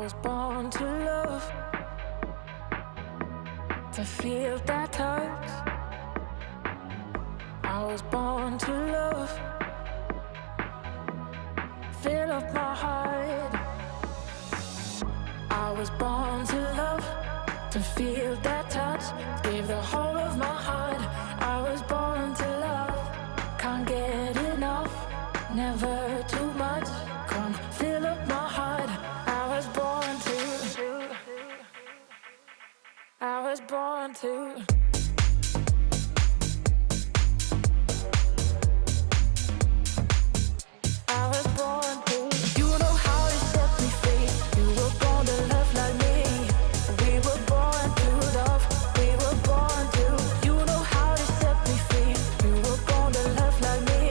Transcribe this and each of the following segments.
was born to love, to feel that touch. I was born to love, fill up my heart. I was born to love, to feel that touch, give the whole of my heart. I was born to love, can't get enough, never too much. Come fill up my heart. I was born to, I was born to. I was born to. You know how to set me free. You were born to love like me. We were born to love. We were born to. You know how to set me free. You were born to love like me.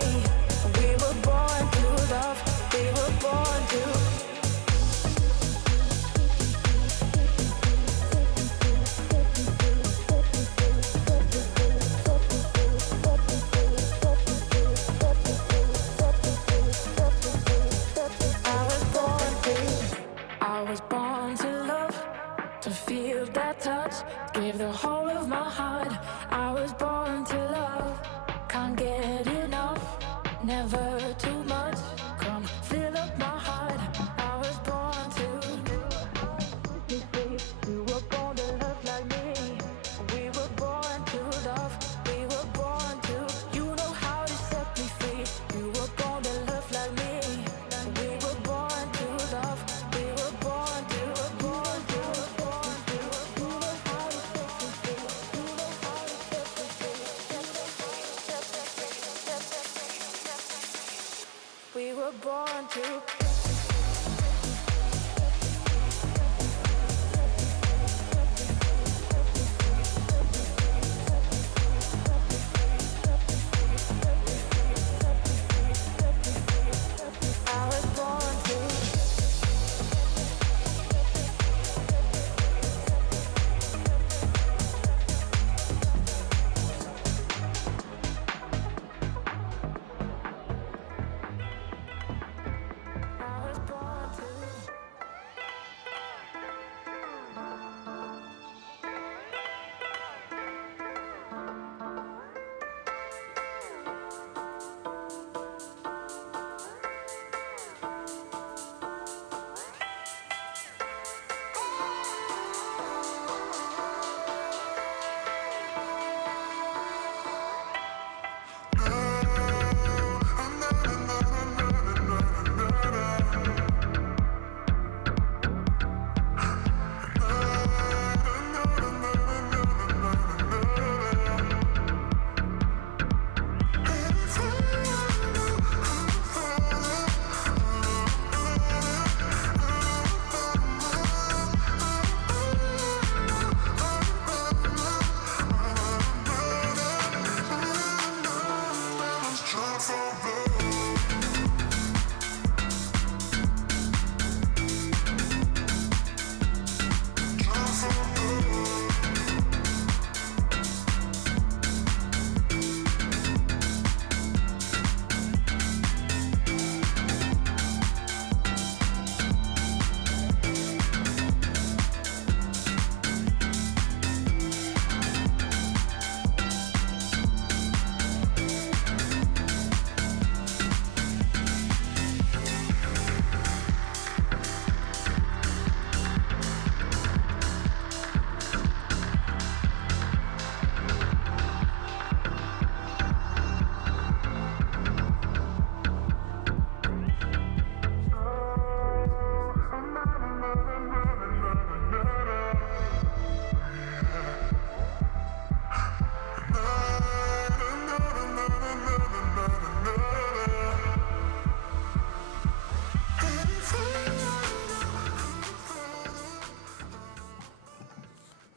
We were born to love. We were born to. I was born to love, to feel that touch, give the whole of my heart. I was born to love, can't get enough, never too much. Come fill up my heart. I was born to. You were born to love like me. We were born to love. We were born to. You know how to set me free. You were born to love like me. We were born to love. We were born to. Born to. Born to. You know how to set me free. You know how to set me free. We were born to.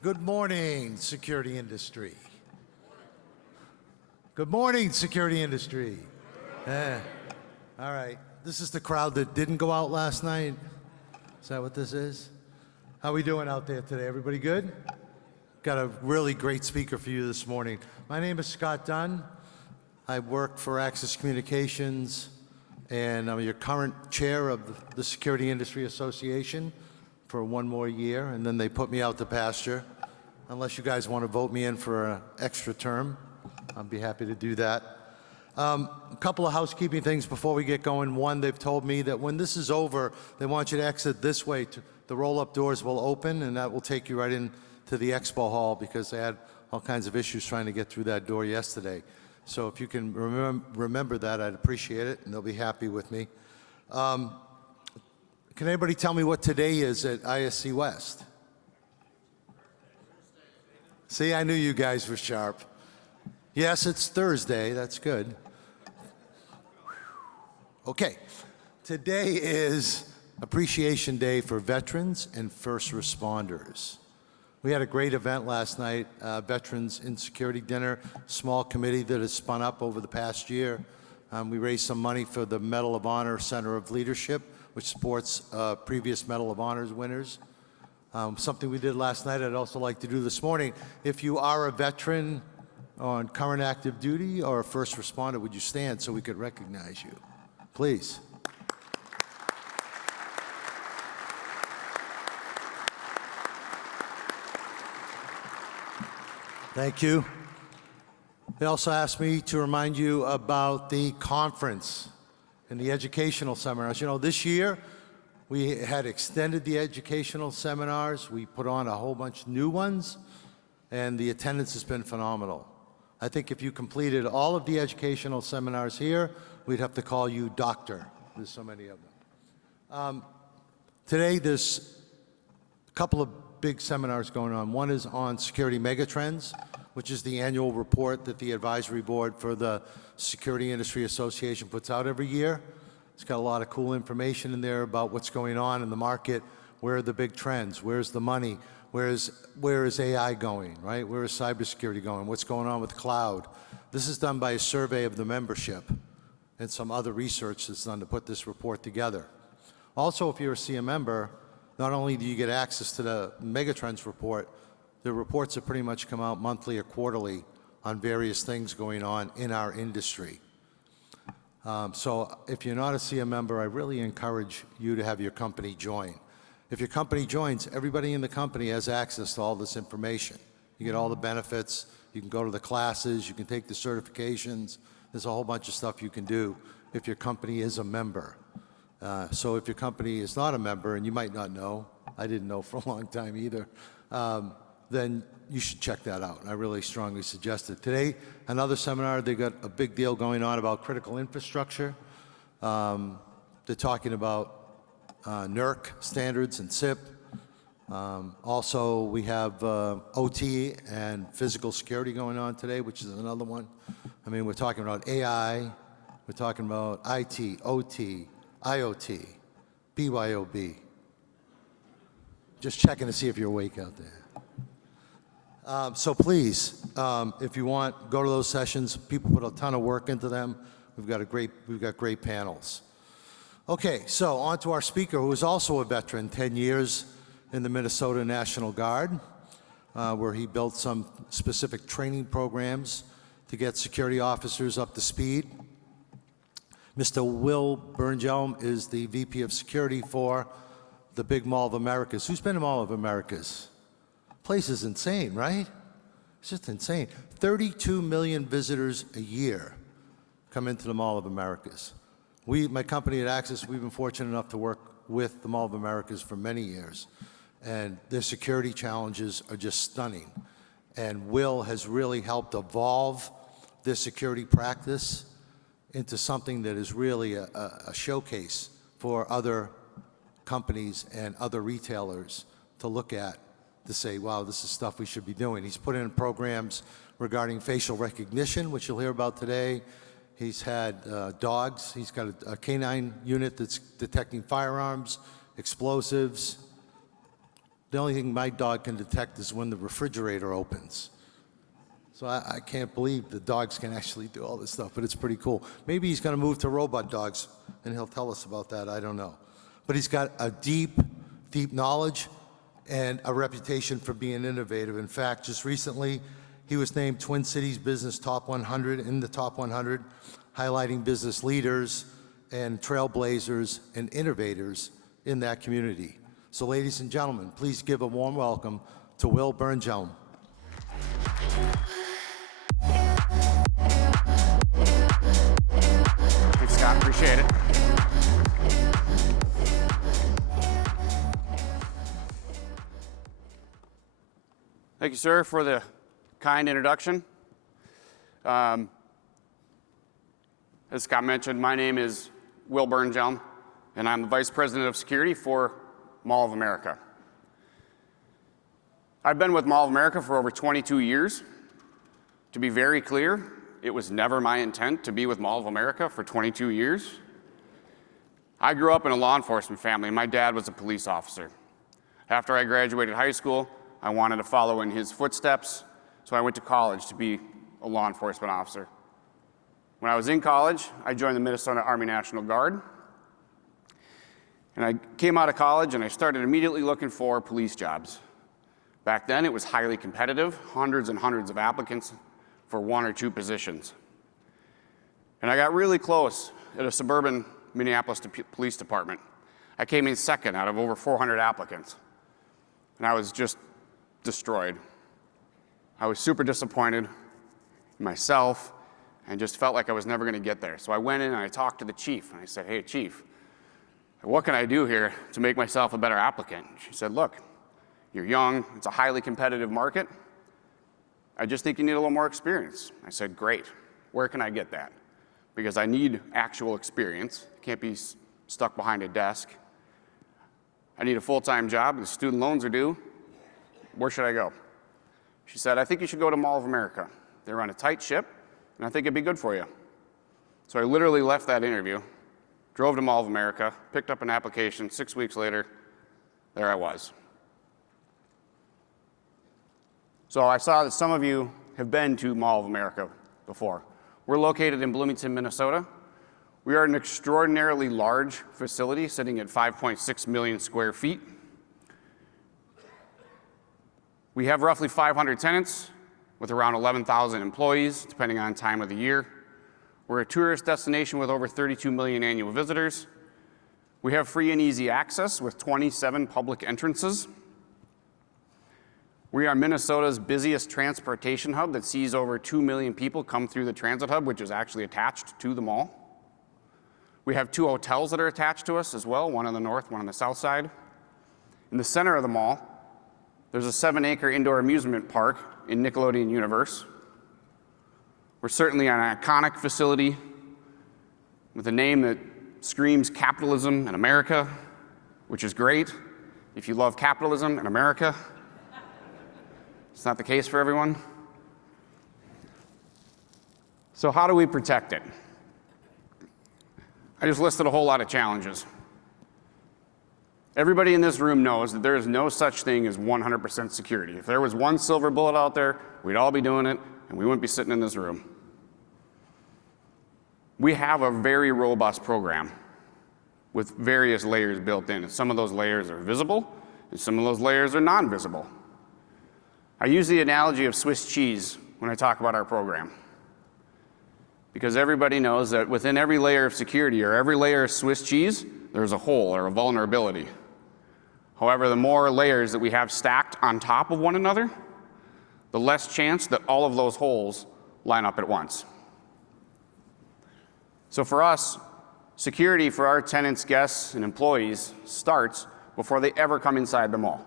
Good morning, security industry. Good morning, security industry. All right, this is the crowd that didn't go out last night. Is that what this is? How we doing out there today? Everybody good? Got a really great speaker for you this morning. My name is Scott Dunn. I work for Access Communications, and I'm your current chair of the Security Industry Association. for one more year, and then they put me out to pasture. Unless you guys want to vote me in for an extra term, I'll be happy to do that. A couple of housekeeping things before we get going. One, they've told me that when this is over, they want you to exit this way. The roll-up doors will open, and that will take you right into the expo hall because they had all kinds of issues trying to get through that door yesterday. So if you can remember that, I'd appreciate it, and they'll be happy with me. Can anybody tell me what today is at ISC West? See, I knew you guys were sharp. Yes, it's Thursday. That's good. Okay. Today is Appreciation Day for veterans and first responders. We had a great event last night, Veterans in Security Dinner, small committee that has spun up over the past year. We raised some money for the Medal of Honor Center of Leadership, which supports previous Medal of Honors winners. Something we did last night, I'd also like to do this morning. If you are a veteran on current active duty or a first responder, would you stand so we could recognize you? Please. Thank you. They also asked me to remind you about the conference and the educational seminars. You know, this year we had extended the educational seminars. We put on a whole bunch of new ones, and the attendance has been phenomenal. I think if you completed all of the educational seminars here, we'd have to call you doctor. There's so many of them. Today, there's a couple of big seminars going on. One is on security megatrends, which is the annual report that the advisory board for the Security Industry Association puts out every year. It's got a lot of cool information in there about what's going on in the market, where are the big trends, where's the money, where is AI going, right? Where is cybersecurity going, what's going on with cloud? This is done by a survey of the membership and some other research that's done to put this report together. Also, if you're a CM member, not only do you get access to the Megatrends report, the reports have pretty much come out monthly or quarterly on various things going on in our industry. So if you're not a CM member, I really encourage you to have your company join. If your company joins, everybody in the company has access to all this information. You get all the benefits, you can go to the classes, you can take the certifications. There's a whole bunch of stuff you can do if your company is a member. So if your company is not a member, and you might not know, I didn't know for a long time either, then you should check that out. I really strongly suggest it. Today, another seminar, they got a big deal going on about critical infrastructure. They're talking about NERC standards and SIP. Also, we have OT and physical security going on today, which is another one. I mean, we're talking about AI, we're talking about IT, OT, IoT, BYOB. Just checking to see if you're awake out there. So please, if you want, go to those sessions. People put a ton of work into them. We've got great panels. Okay, so on to our speaker, who is also a veteran, 10 years in the Minnesota National Guard, where he built some specific training programs to get security officers up to speed. Mr. Will Bernhjelm is the VP of Security for the big Mall of Americas. Who's been to Mall of Americas? Place is insane, right? It's just insane. 32 million visitors a year come into the Mall of Americas. My company at Axis, we've been fortunate enough to work with the Mall of Americas for many years, and their security challenges are just stunning. And Will has really helped evolve this security practice into something that is really a showcase for other companies and other retailers to look at, to say, wow, this is stuff we should be doing. He's put in programs regarding facial recognition, which you'll hear about today. He's had dogs. He's got a canine unit that's detecting firearms, explosives. The only thing my dog can detect is when the refrigerator opens. So I can't believe the dogs can actually do all this stuff, but it's pretty cool. Maybe he's going to move to robot dogs, and he'll tell us about that. I don't know. But he's got a deep, deep knowledge and a reputation for being innovative. In fact, just recently, he was named Twin Cities Business Top 100 in the Top 100, highlighting business leaders and trailblazers and innovators in that community. So ladies and gentlemen, please give a warm welcome to Will Bernhjelm. Thanks, Scott. Appreciate it. Thank you, sir, for the kind introduction. As Scott mentioned, my name is Will Bernhjelm, and I'm the Vice President of Security for Mall of America. I've been with Mall of America for over 22 years. To be very clear, it was never my intent to be with Mall of America for 22 years. I grew up in a law enforcement family. My dad was a police officer. After I graduated high school, I wanted to follow in his footsteps, so I went to college to be a law enforcement officer. When I was in college, I joined the Minnesota Army National Guard. And I came out of college and I started immediately looking for police jobs. Back then, it was highly competitive, hundreds and hundreds of applicants for 1 or 2 positions. And I got really close at a suburban Minneapolis police department. I came in second out of over 400 applicants. And I was just destroyed. I was super disappointed in myself and just felt like I was never going to get there. So I went in and I talked to the chief and I said, "Hey, chief, what can I do here to make myself a better applicant?" She said, "Look, you're young, it's a highly competitive market. I just think you need a little more experience." I said, "Great, where can I get that? Because I need actual experience. I can't be stuck behind a desk. I need a full-time job, the student loans are due. Where should I go?" She said, "I think you should go to Mall of America. They run a tight ship, and I think it'd be good for you." So I literally left that interview, drove to Mall of America, picked up an application. 6 weeks later, there I was. So I saw that some of you have been to Mall of America before. We're located in Bloomington, Minnesota. We are an extraordinarily large facility sitting at 5.6 million square feet. We have roughly 500 tenants with around 11,000 employees, depending on time of the year. We're a tourist destination with over 32 million annual visitors. We have free and easy access with 27 public entrances. We are Minnesota's busiest transportation hub that sees over 2 million people come through the transit hub, which is actually attached to the mall. We have 2 hotels that are attached to us as well, one on the north, one on the south side. In the center of the mall, there's a 7-acre indoor amusement park in Nickelodeon Universe. We're certainly an iconic facility with a name that screams capitalism and America, which is great if you love capitalism and America. It's not the case for everyone. So how do we protect it? I just listed a whole lot of challenges. Everybody in this room knows that there is no such thing as 100% security. If there was one silver bullet out there, we'd all be doing it, and we wouldn't be sitting in this room. We have a very robust program with various layers built in. And some of those layers are visible, and some of those layers are non-visible. I use the analogy of Swiss cheese when I talk about our program, because everybody knows that within every layer of security or every layer of Swiss cheese, there's a hole or a vulnerability. However, the more layers that we have stacked on top of one another, the less chance that all of those holes line up at once. So for us, security for our tenants, guests, and employees starts before they ever come inside the mall.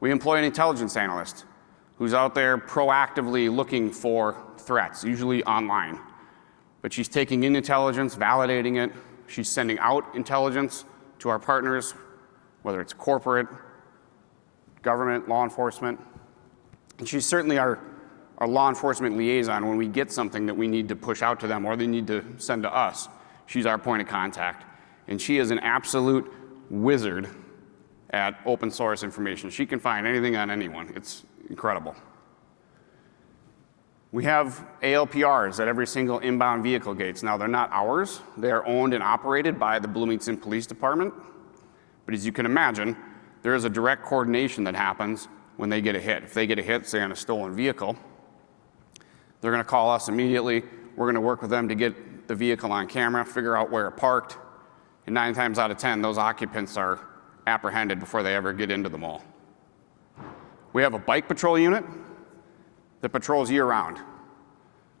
We employ an intelligence analyst who's out there proactively looking for threats, usually online. But she's taking in intelligence, validating it. She's sending out intelligence to our partners, whether it's corporate, government, law enforcement. And she's certainly our law enforcement liaison when we get something that we need to push out to them or they need to send to us. She's our point of contact. And she is an absolute wizard at open source information. She can find anything on anyone. It's incredible. We have ALPRs at every single inbound vehicle gates. Now, they're not ours. They are owned and operated by the Bloomington Police Department. But as you can imagine, there is a direct coordination that happens when they get a hit. If they get a hit, say, on a stolen vehicle, they're going to call us immediately. We're going to work with them to get the vehicle on camera, figure out where it parked. And 9 times out of 10, those occupants are apprehended before they ever get into the mall. We have a bike patrol unit that patrols year-round,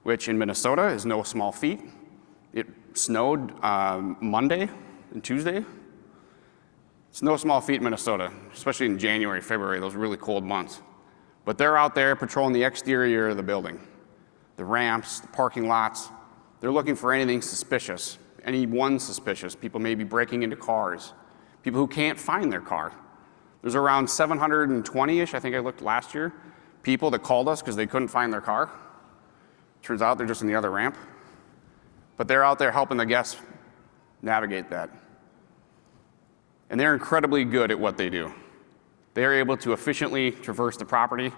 which in Minnesota is no small feat. It snowed Monday and Tuesday. It's no small feat in Minnesota, especially in January, February, those really cold months. But they're out there patrolling the exterior of the building, the ramps, the parking lots. They're looking for anything suspicious, anyone suspicious. People may be breaking into cars, people who can't find their car. There's around 720-ish, I think I looked last year, people that called us because they couldn't find their car. Turns out they're just in the other ramp. But they're out there helping the guests navigate that. And they're incredibly good at what they do. They're able to efficiently traverse the property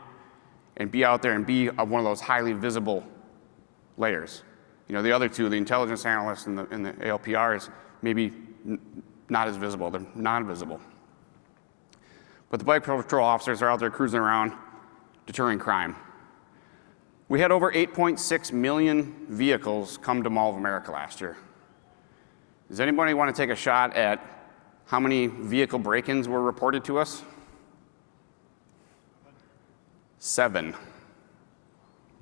and be out there and be one of those highly visible layers. You know, the other two, the intelligence analysts and the ALPRs, maybe not as visible, they're non-visible. But the bike patrol officers are out there cruising around, deterring crime. We had over 8.6 million vehicles come to Mall of America last year. Does anybody want to take a shot at how many vehicle break-ins were reported to us? 7.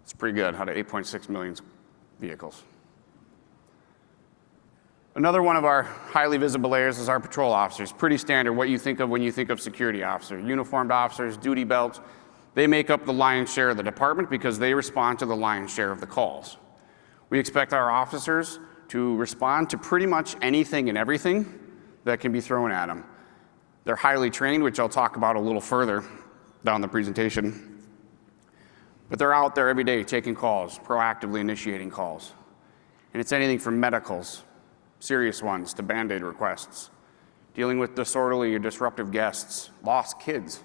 It's pretty good out of 8.6 million vehicles. Another one of our highly visible layers is our patrol officers. Pretty standard, what you think of when you think of security officer. Uniformed officers, duty belts. They make up the lion's share of the department because they respond to the lion's share of the calls. We expect our officers to respond to pretty much anything and everything that can be thrown at them. They're highly trained, which I'll talk about a little further down the presentation. But they're out there every day taking calls, proactively initiating calls. And it's anything from medicals, serious ones, to Band-Aid requests, dealing with disorderly or disruptive guests, lost kids.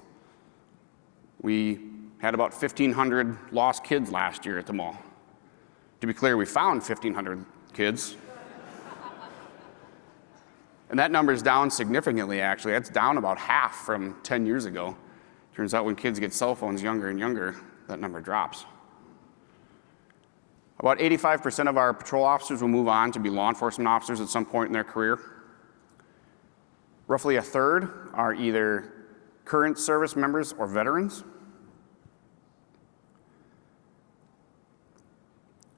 We had about 1,500 lost kids last year at the mall. To be clear, we found 1,500 kids. And that number is down significantly, actually. That's down about half from 10 years ago. Turns out when kids get cell phones younger and younger, that number drops. About 85% of our patrol officers will move on to be law enforcement officers at some point in their career. Roughly a third are either current service members or veterans.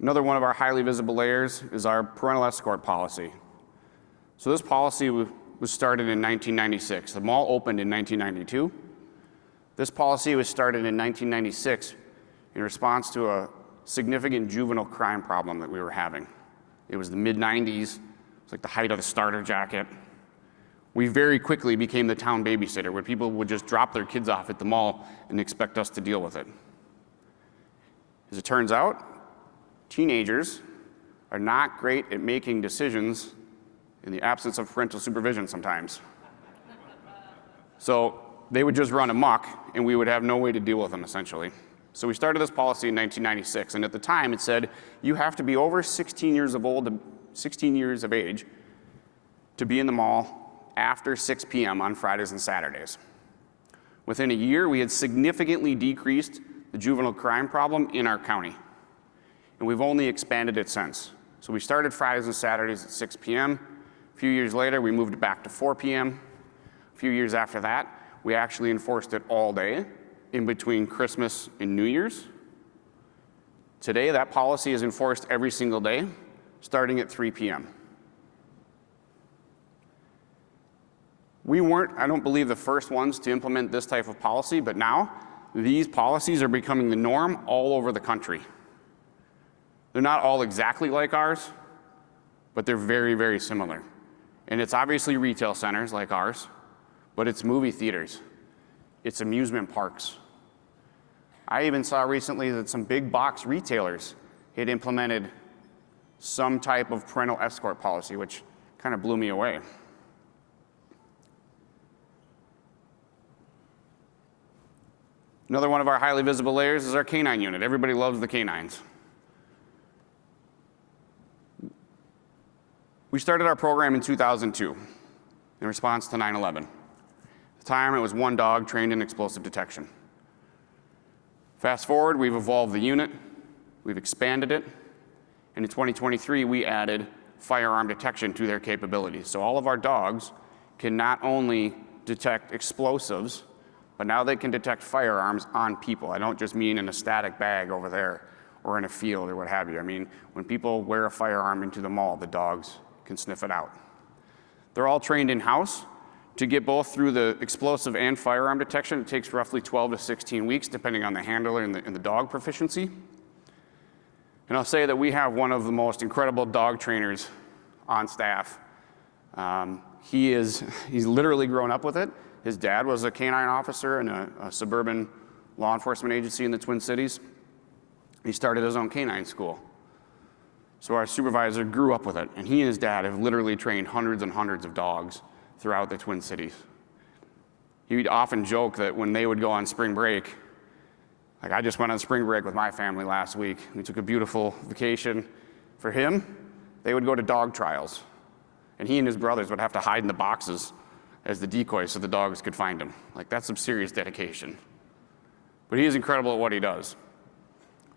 Another one of our highly visible layers is our parental escort policy. So this policy was started in 1996. The mall opened in 1992. This policy was started in 1996 in response to a significant juvenile crime problem that we were having. It was the mid-90s. It's like the height of the starter jacket. We very quickly became the town babysitter, where people would just drop their kids off at the mall and expect us to deal with it. As it turns out, teenagers are not great at making decisions in the absence of parental supervision sometimes. So they would just run amok, and we would have no way to deal with them, essentially. So we started this policy in 1996, and at the time it said you have to be over 16 years of age to be in the mall after 6 p.m. on Fridays and Saturdays. Within a year, we had significantly decreased the juvenile crime problem in our county, and we've only expanded it since. So we started Fridays and Saturdays at 6 p.m. A few years later, we moved it back to 4 p.m. A few years after that, we actually enforced it all day in between Christmas and New Year's. Today, that policy is enforced every single day, starting at 3 p.m. We weren't, I don't believe, the first ones to implement this type of policy, but now these policies are becoming the norm all over the country. They're not all exactly like ours, but they're very, very similar. And it's obviously retail centers like ours, but it's movie theaters. It's amusement parks. I even saw recently that some big box retailers had implemented some type of parental escort policy, which kind of blew me away. Another one of our highly visible layers is our canine unit. Everybody loves the canines. We started our program in 2002 in response to 9/11. At the time, it was one dog trained in explosive detection. Fast forward, we've evolved the unit, we've expanded it, and in 2023, we added firearm detection to their capabilities. So all of our dogs can not only detect explosives, but now they can detect firearms on people. I don't just mean in a static bag over there or in a field or what have you. I mean, when people wear a firearm into the mall, the dogs can sniff it out. They're all trained in-house. To get both through the explosive and firearm detection, it takes roughly 12 to 16 weeks, depending on the handler and the dog proficiency. And I'll say that we have one of the most incredible dog trainers on staff. He's literally grown up with it. His dad was a canine officer in a suburban law enforcement agency in the Twin Cities. He started his own canine school. So our supervisor grew up with it, and he and his dad have literally trained hundreds and hundreds of dogs throughout the Twin Cities. He would often joke that when they would go on spring break, like I just went on spring break with my family last week. We took a beautiful vacation. For him, they would go to dog trials, and he and his brothers would have to hide in the boxes as the decoys so the dogs could find him. Like, that's some serious dedication. But he is incredible at what he does.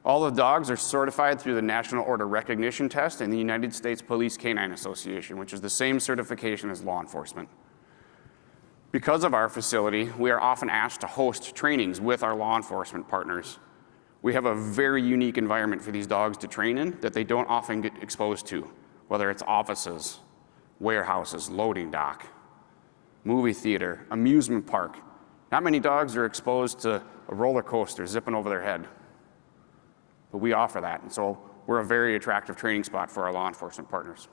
All the dogs are certified through the National Order Recognition Test and the United States Police Canine Association, which is the same certification as law enforcement. Because of our facility, we are often asked to host trainings with our law enforcement partners. We have a very unique environment for these dogs to train in that they don't often get exposed to, whether it's offices, warehouses, loading dock, movie theater, amusement park. Not many dogs are exposed to a roller coaster zipping over their head. But we offer that, and so we're a very attractive training spot for our law enforcement partners.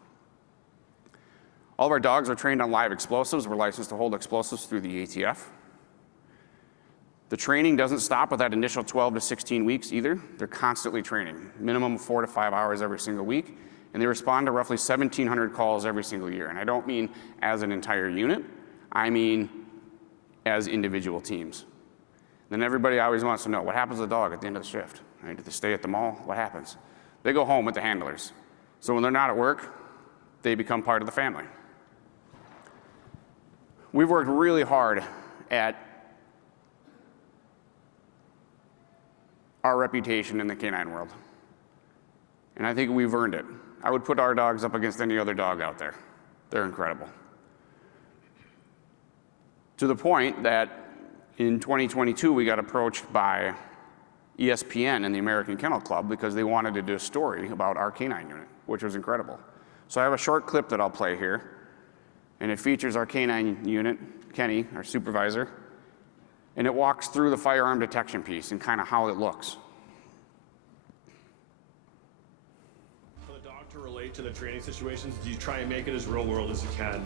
All of our dogs are trained on live explosives. We're licensed to hold explosives through the ATF. The training doesn't stop with that initial 12 to 16 weeks either. They're constantly training, minimum of 4 to 5 hours every single week, and they respond to roughly 1,700 calls every single year. And I don't mean as an entire unit, I mean as individual teams. Then everybody always wants to know, what happens to the dog at the end of the shift? Right? Do they stay at the mall? What happens? They go home with the handlers. So when they're not at work, they become part of the family. We've worked really hard at our reputation in the canine world. And I think we've earned it. I would put our dogs up against any other dog out there. They're incredible. To the point that in 2022, we got approached by ESPN and the American Kennel Club because they wanted to do a story about our canine unit, which was incredible. So I have a short clip that I'll play here, and it features our canine unit, Kenny, our supervisor, and it walks through the firearm detection piece and kind of how it looks. For the dog to relate to the training situations, you try and make it as real world as you can.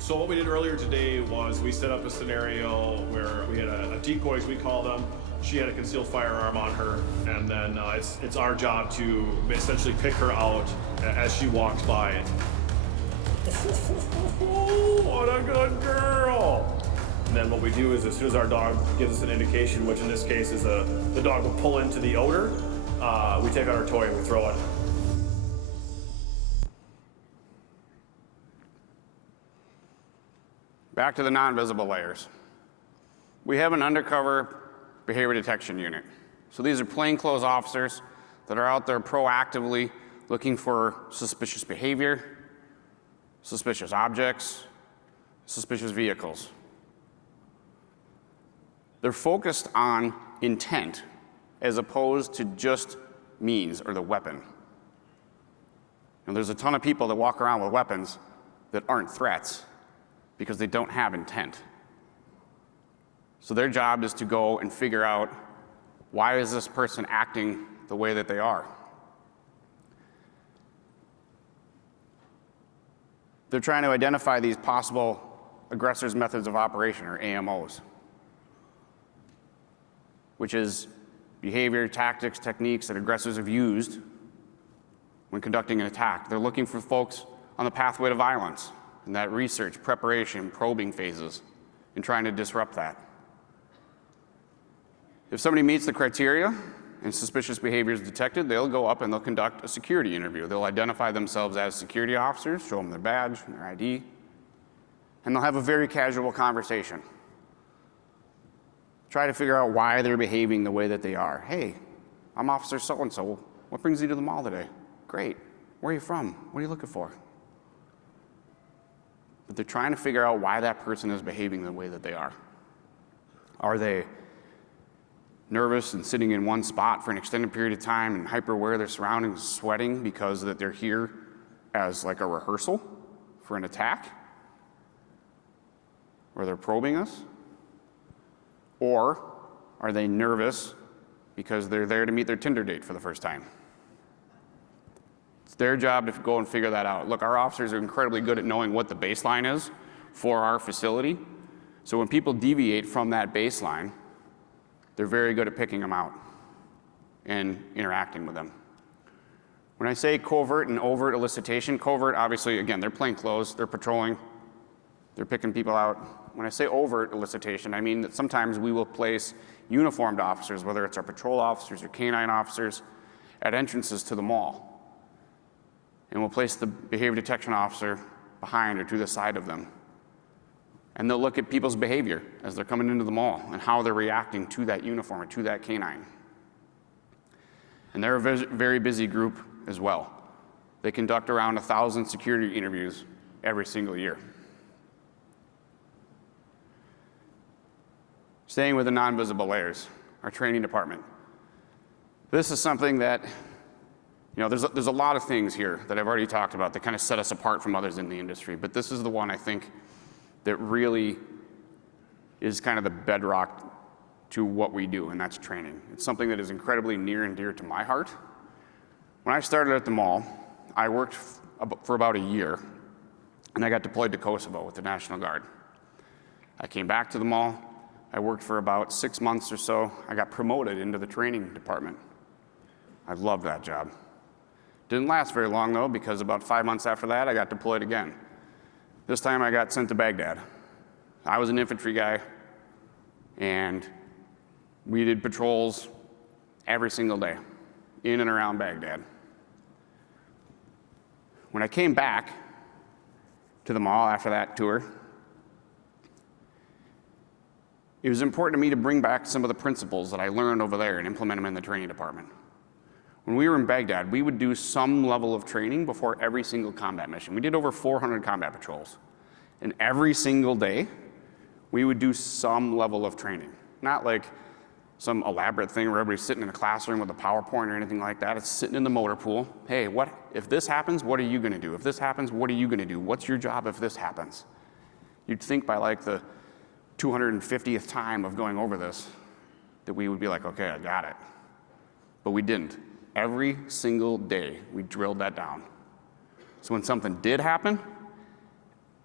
So what we did earlier today was we set up a scenario where we had a decoy, as we call them. She had a concealed firearm on her, and then it's our job to essentially pick her out as she walks by. What a good girl! And then what we do is as soon as our dog gives us an indication, which in this case is the dog will pull into the odor, we take out our toy and we throw it. Back to the non-visible layers. We have an undercover behavior detection unit. So these are plainclothes officers that are out there proactively looking for suspicious behavior, suspicious objects, suspicious vehicles. They're focused on intent as opposed to just means or the weapon. And there's a ton of people that walk around with weapons that aren't threats because they don't have intent. So their job is to go and figure out, why is this person acting the way that they are? They're trying to identify these possible aggressors' methods of operation, or AMOs, which is behavior, tactics, techniques that aggressors have used when conducting an attack. They're looking for folks on the pathway to violence, in that research, preparation, probing phases, and trying to disrupt that. If somebody meets the criteria and suspicious behavior is detected, they'll go up and they'll conduct a security interview. They'll identify themselves as security officers, show them their badge and their ID, and they'll have a very casual conversation. Try to figure out why they're behaving the way that they are. Hey, I'm Officer so-and-so. What brings you to the mall today? Great. Where are you from? What are you looking for? but they're trying to figure out why that person is behaving the way that they are. Are they nervous and sitting in one spot for an extended period of time and hyper aware of their surroundings, sweating because that they're here as like a rehearsal for an attack? Or they're probing us? Or are they nervous because they're there to meet their Tinder date for the first time? It's their job to go and figure that out. Look, our officers are incredibly good at knowing what the baseline is for our facility. So when people deviate from that baseline, they're very good at picking them out and interacting with them. When I say covert and overt elicitation, covert, obviously, again, they're plain clothes, they're patrolling, they're picking people out. When I say overt elicitation, I mean that sometimes we will place uniformed officers, whether it's our patrol officers or canine officers, at entrances to the mall. And we'll place the behavior detection officer behind or to the side of them. And they'll look at people's behavior as they're coming into the mall and how they're reacting to that uniform or to that canine. And they're a very busy group as well. They conduct around 1,000 security interviews every single year. Staying with the non-visible layers, our training department. This is something that, there's a lot of things here that I've already talked about that kind of set us apart from others in the industry, but this is the one I think that really is kind of the bedrock to what we do, and that's training. It's something that is incredibly near and dear to my heart. When I started at the mall, I worked for about a year, and I got deployed to Kosovo with the National Guard. I came back to the mall. I worked for about 6 months or so. I got promoted into the training department. I loved that job. Didn't last very long, though, because about 5 months after that, I got deployed again. This time I got sent to Baghdad. I was an infantry guy, and we did patrols every single day in and around Baghdad. When I came back to the mall after that tour, it was important to me to bring back some of the principles that I learned over there and implement them in the training department. When we were in Baghdad, we would do some level of training before every single combat mission. We did over 400 combat patrols. And every single day, we would do some level of training. Not like some elaborate thing where everybody's sitting in a classroom with a PowerPoint or anything like that. It's sitting in the motor pool. Hey, if this happens, what are you gonna do? If this happens, what are you gonna do? What's your job if this happens? You'd think by like the 250th time of going over this that we would be like, okay, I got it. But we didn't. Every single day, we drilled that down. So when something did happen,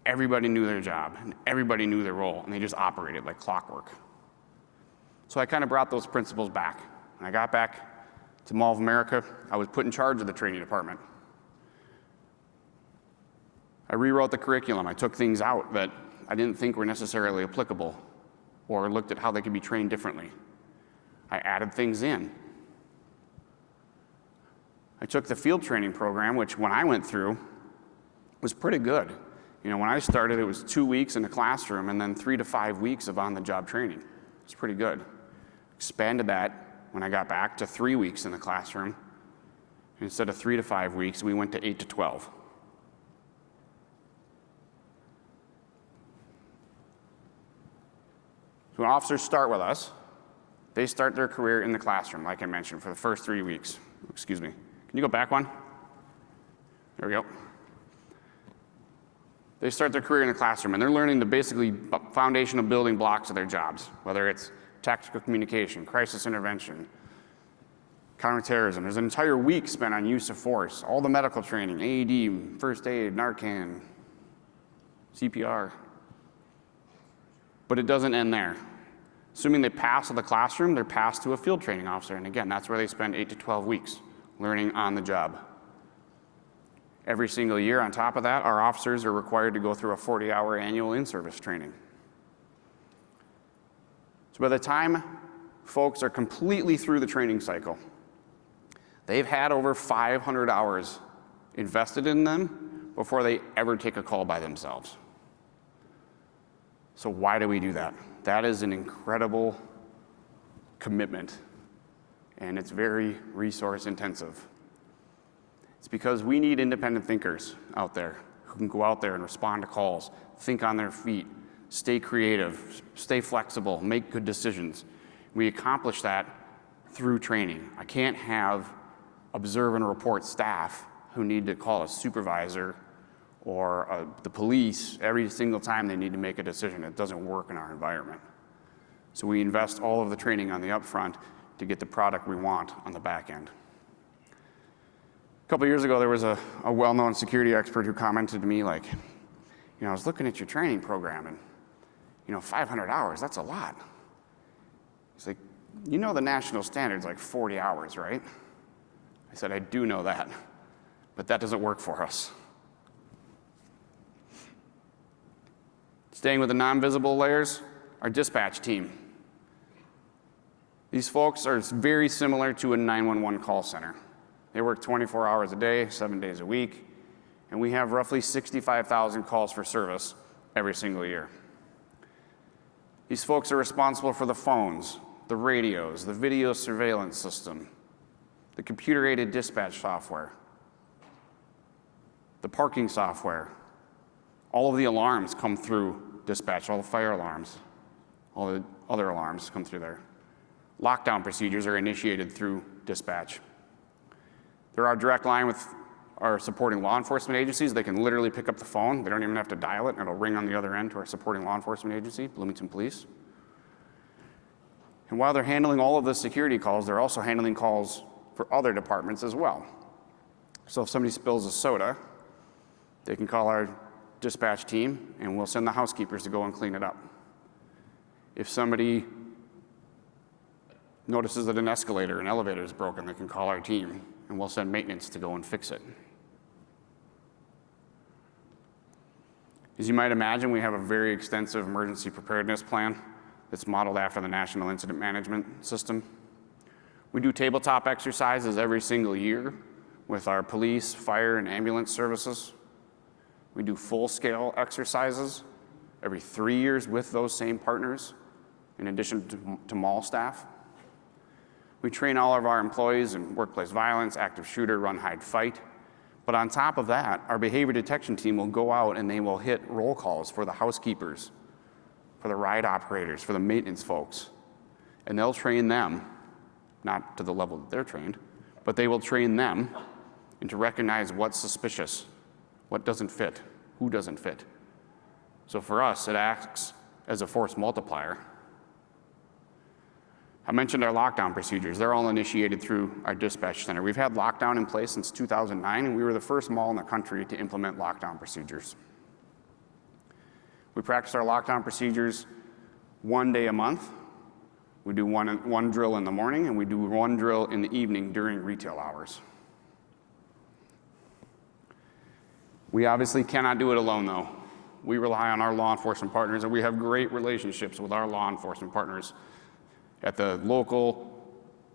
everybody knew their job, and everybody knew their role, and they just operated like clockwork. So I kind of brought those principles back. When I got back to Mall of America, I was put in charge of the training department. I rewrote the curriculum. I took things out that I didn't think were necessarily applicable or looked at how they could be trained differently. I added things in. I took the field training program, which when I went through was pretty good. When I started, it was 2 weeks in a classroom and then 3 to 5 weeks of on-the-job training. It's pretty good. Expanded that when I got back to 3 weeks in the classroom. Instead of 3 to 5 weeks, we went to 8 to 12. So when officers start with us, they start their career in the classroom, like I mentioned, for the first 3 weeks. Excuse me. Can you go back one? There we go. They start their career in the classroom, and they're learning the basically foundational building blocks of their jobs, whether it's tactical communication, crisis intervention, counterterrorism. There's an entire week spent on use of force, all the medical training, AED, first aid, Narcan, CPR. But it doesn't end there. Assuming they pass the classroom, they're passed to a field training officer, and again, that's where they spend 8 to 12 weeks learning on the job. Every single year, on top of that, our officers are required to go through a 40-hour annual in-service training. So by the time folks are completely through the training cycle, they've had over 500 hours invested in them before they ever take a call by themselves. So why do we do that? That is an incredible commitment, and it's very resource intensive. It's because we need independent thinkers out there who can go out there and respond to calls, think on their feet, stay creative, stay flexible, make good decisions. We accomplish that through training. I can't have observe and report staff who need to call a supervisor or the police every single time they need to make a decision. It doesn't work in our environment. So we invest all of the training on the upfront to get the product we want on the back end. A couple years ago, there was a well-known security expert who commented to me like, I was looking at your training program and, 500 hours, that's a lot. He's like, the national standard's like 40 hours, right? I said, I do know that, but that doesn't work for us. Staying with the non-visible layers, our dispatch team. These folks are very similar to a 911 call center. They work 24 hours a day, 7 days a week, and we have roughly 65,000 calls for service every single year. These folks are responsible for the phones, the radios, the video surveillance system, the computer-aided dispatch software, the parking software. All of the alarms come through dispatch, all the fire alarms, all the other alarms come through there. Lockdown procedures are initiated through dispatch. They're our direct line with our supporting law enforcement agencies. They can literally pick up the phone. They don't even have to dial it, and it'll ring on the other end to our supporting law enforcement agency, Bloomington Police. And while they're handling all of the security calls, they're also handling calls for other departments as well. So if somebody spills a soda, they can call our dispatch team, and we'll send the housekeepers to go and clean it up. If somebody notices that an escalator, an elevator is broken, they can call our team, and we'll send maintenance to go and fix it. As you might imagine, we have a very extensive emergency preparedness plan that's modeled after the National Incident Management System. We do tabletop exercises every single year with our police, fire, and ambulance services. We do full-scale exercises every 3 years with those same partners, in addition to mall staff. We train all of our employees in workplace violence, active shooter, run, hide, fight. But on top of that, our behavior detection team will go out and they will hit roll calls for the housekeepers, for the ride operators, for the maintenance folks. And they'll train them, not to the level that they're trained, but they will train them and to recognize what's suspicious, what doesn't fit, who doesn't fit. So for us, it acts as a force multiplier. I mentioned our lockdown procedures. They're all initiated through our dispatch center. We've had lockdown in place since 2009, and we were the first mall in the country to implement lockdown procedures. We practice our lockdown procedures 1 day a month. We do one drill in the morning, and we do one drill in the evening during retail hours. We obviously cannot do it alone, though. We rely on our law enforcement partners, and we have great relationships with our law enforcement partners at the local,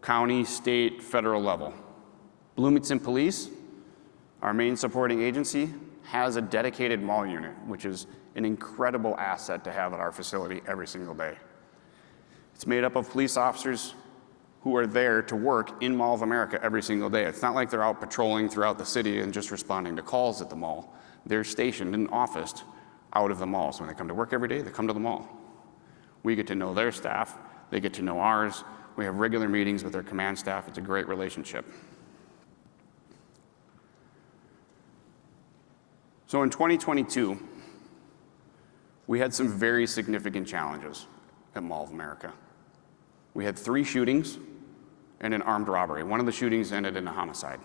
county, state, federal level. Bloomington Police, our main supporting agency, has a dedicated mall unit, which is an incredible asset to have at our facility every single day. It's made up of police officers who are there to work in Mall of America every single day. It's not like they're out patrolling throughout the city and just responding to calls at the mall. They're stationed and officed out of the mall. So when they come to work every day, they come to the mall. We get to know their staff. They get to know ours. We have regular meetings with their command staff. It's a great relationship. So in 2022, we had some very significant challenges at Mall of America. We had 3 shootings and an armed robbery. One of the shootings ended in a homicide.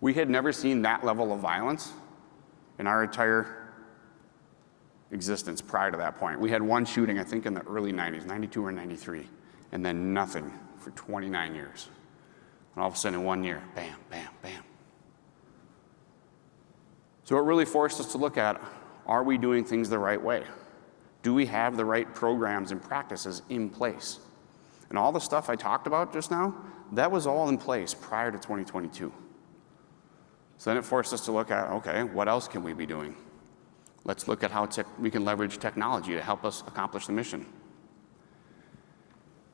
We had never seen that level of violence in our entire existence prior to that point. We had one shooting, I think, in the early 90s, 92 or 93, and then nothing for 29 years. And all of a sudden, in 1 year, bam, bam, bam. So it really forced us to look at, are we doing things the right way? Do we have the right programs and practices in place? And all the stuff I talked about just now, that was all in place prior to 2022. So then it forced us to look at, okay, what else can we be doing? Let's look at how we can leverage technology to help us accomplish the mission.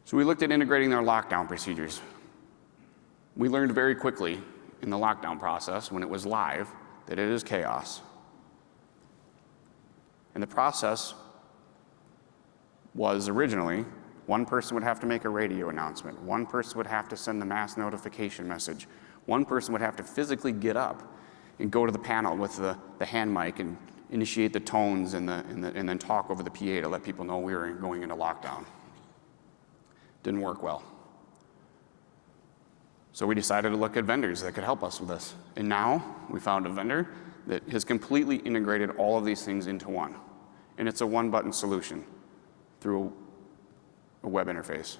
So we looked at integrating their lockdown procedures. We learned very quickly in the lockdown process, when it was live, that it is chaos. And the process was originally, one person would have to make a radio announcement, one person would have to send the mass notification message, one person would have to physically get up and go to the panel with the hand mic and initiate the tones and then talk over the PA to let people know we were going into lockdown. Didn't work well. So we decided to look at vendors that could help us with this. And now we found a vendor that has completely integrated all of these things into one. And it's a one-button solution through a web interface.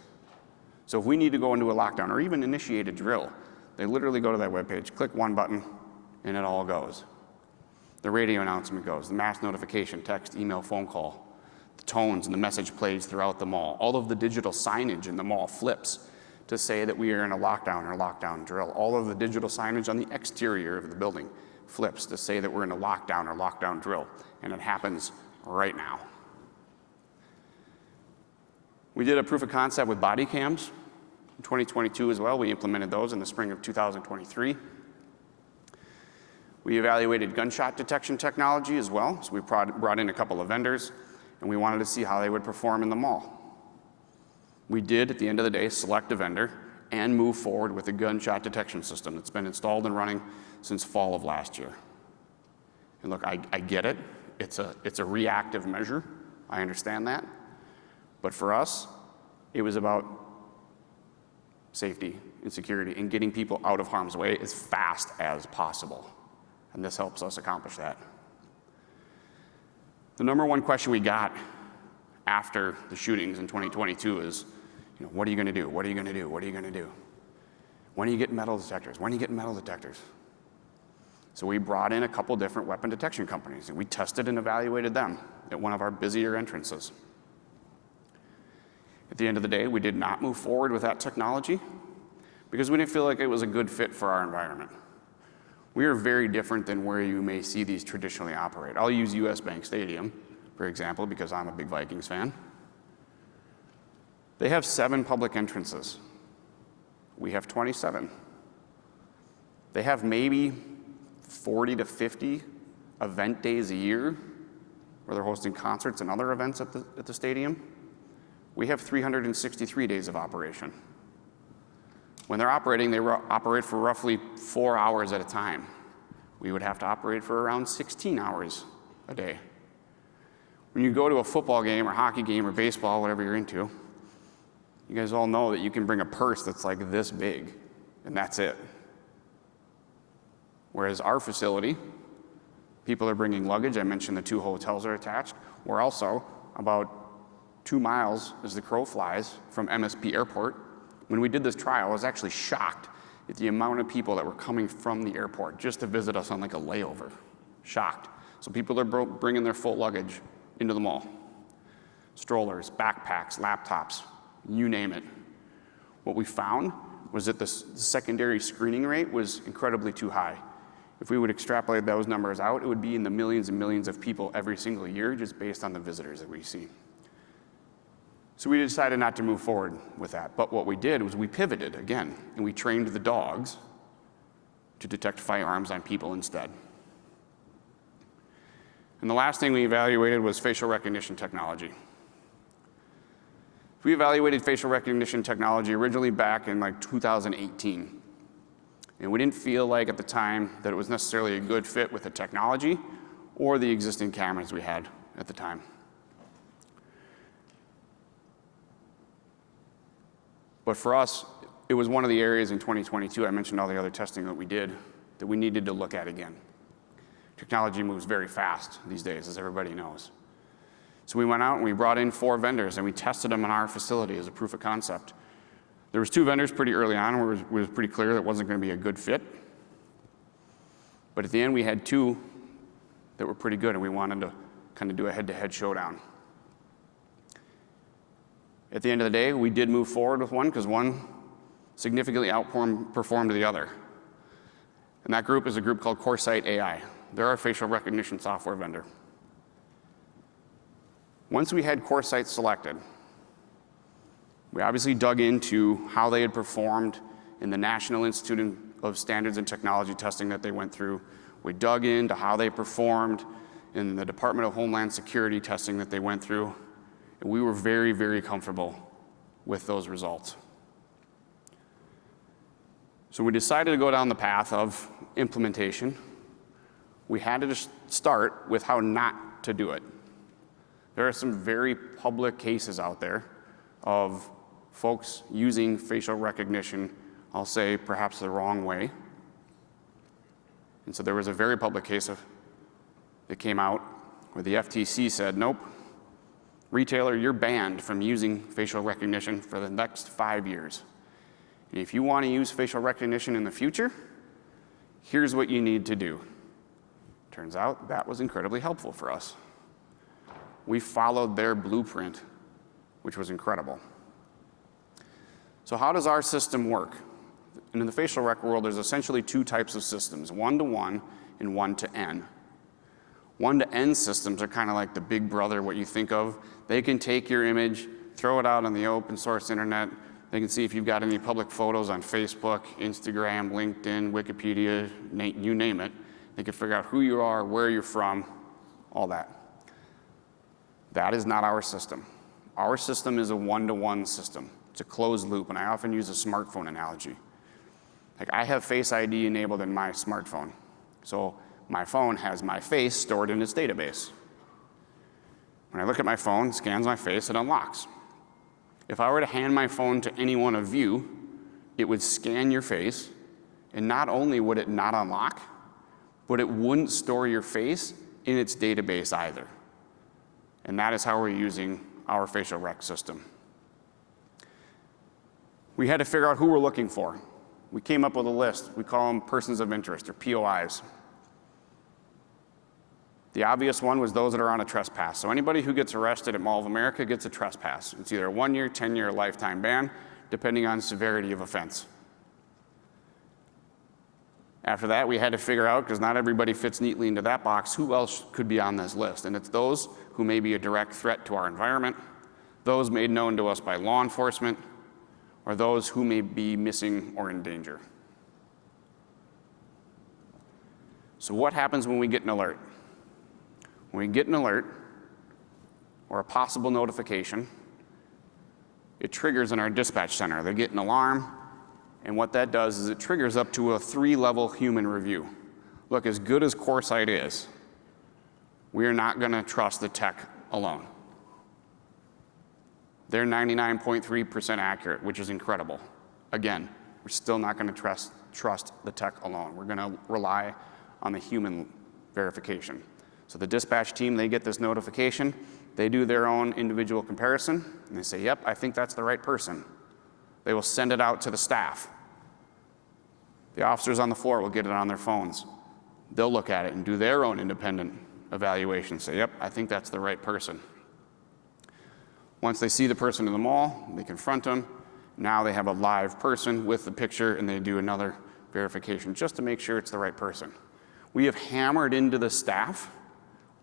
So if we need to go into a lockdown or even initiate a drill, they literally go to that web page, click one button, and it all goes. The radio announcement goes, the mass notification, text, email, phone call, the tones and the message plays throughout the mall. All of the digital signage in the mall flips to say that we are in a lockdown or lockdown drill. All of the digital signage on the exterior of the building flips to say that we're in a lockdown or lockdown drill, and it happens right now. We did a proof of concept with body cams in 2022 as well. We implemented those in the spring of 2023. We evaluated gunshot detection technology as well. So we brought in a couple of vendors, and we wanted to see how they would perform in the mall. We did, at the end of the day, select a vendor and move forward with a gunshot detection system that's been installed and running since fall of last year. And look, I get it. It's a reactive measure. I understand that. But for us, it was about safety and security and getting people out of harm's way as fast as possible. And this helps us accomplish that. The number one question we got after the shootings in 2022 is, what are you going to do? What are you going to do? What are you going to do? When are you getting metal detectors? When are you getting metal detectors? So we brought in a couple different weapon detection companies, and we tested and evaluated them at one of our busier entrances. At the end of the day, we did not move forward with that technology because we didn't feel like it was a good fit for our environment. We are very different than where you may see these traditionally operate. I'll use US Bank Stadium, for example, because I'm a big Vikings fan. They have 7 public entrances. We have 27. They have maybe 40 to 50 event days a year where they're hosting concerts and other events at the stadium. We have 363 days of operation. When they're operating, they operate for roughly 4 hours at a time. We would have to operate for around 16 hours a day. When you go to a football game or hockey game or baseball, whatever you're into, you guys all know that you can bring a purse that's like this big, and that's it. Whereas our facility, people are bringing luggage. I mentioned the 2 hotels are attached. We're also about 2 miles as the crow flies from MSP Airport. When we did this trial, I was actually shocked at the amount of people that were coming from the airport just to visit us on like a layover. Shocked. So people are bringing their full luggage into the mall. Strollers, backpacks, laptops, you name it. What we found was that the secondary screening rate was incredibly too high. If we would extrapolate those numbers out, it would be in the millions and millions of people every single year just based on the visitors that we see. So we decided not to move forward with that. But what we did was we pivoted again, and we trained the dogs to detect firearms on people instead. And the last thing we evaluated was facial recognition technology. We evaluated facial recognition technology originally back in like 2018. And we didn't feel like at the time that it was necessarily a good fit with the technology or the existing cameras we had at the time. But for us, it was one of the areas in 2022, I mentioned all the other testing that we did, that we needed to look at again. Technology moves very fast these days, as everybody knows. So we went out and we brought in 4 vendors and we tested them in our facility as a proof of concept. There was 2 vendors pretty early on where it was pretty clear that it wasn't going to be a good fit. But at the end, we had 2 that were pretty good, and we wanted to kind of do a head-to-head showdown. At the end of the day, we did move forward with one because one significantly outperformed the other. And that group is a group called CoreSight AI. They're our facial recognition software vendor. Once we had CoreSight selected, we obviously dug into how they had performed in the National Institute of Standards and Technology testing that they went through. We dug into how they performed in the Department of Homeland Security testing that they went through, and we were very, very comfortable with those results. So we decided to go down the path of implementation. We had to just start with how not to do it. There are some very public cases out there of folks using facial recognition, I'll say perhaps the wrong way. And so there was a very public case that came out where the FTC said, nope, retailer, you're banned from using facial recognition for the next 5 years. And if you want to use facial recognition in the future, here's what you need to do. Turns out that was incredibly helpful for us. We followed their blueprint, which was incredible. So how does our system work? And in the facial rec world, there's essentially 2 types of systems, one-to-one and one-to-N. One-to-N systems are kind of like the big brother, what you think of. They can take your image, throw it out on the open source internet. They can see if you've got any public photos on Facebook, Instagram, LinkedIn, Wikipedia, you name it. They can figure out who you are, where you're from, all that. That is not our system. Our system is a one-to-one system. It's a closed loop, and I often use a smartphone analogy. Like, I have Face ID enabled in my smartphone. So my phone has my face stored in its database. When I look at my phone, it scans my face, it unlocks. If I were to hand my phone to any one of you, it would scan your face, and not only would it not unlock, but it wouldn't store your face in its database either. And that is how we're using our facial rec system. We had to figure out who we're looking for. We came up with a list. We call them persons of interest, or POIs. The obvious one was those that are on a trespass. So anybody who gets arrested at Mall of America gets a trespass. It's either a 1-year, 10-year, or lifetime ban, depending on severity of offense. After that, we had to figure out, because not everybody fits neatly into that box, who else could be on this list. And it's those who may be a direct threat to our environment, those made known to us by law enforcement, or those who may be missing or in danger. So what happens when we get an alert? When we get an alert or a possible notification, it triggers in our dispatch center. They get an alarm, and what that does is it triggers up to a 3-level human review. Look, as good as CoreSight is, we are not going to trust the tech alone. They're 99.3% accurate, which is incredible. Again, we're still not going to trust the tech alone. We're going to rely on the human verification. So the dispatch team, they get this notification. They do their own individual comparison, and they say, yep, I think that's the right person. They will send it out to the staff. The officers on the floor will get it on their phones. They'll look at it and do their own independent evaluation, say, yep, I think that's the right person. Once they see the person in the mall, they confront them. Now they have a live person with the picture, and they do another verification just to make sure it's the right person. We have hammered into the staff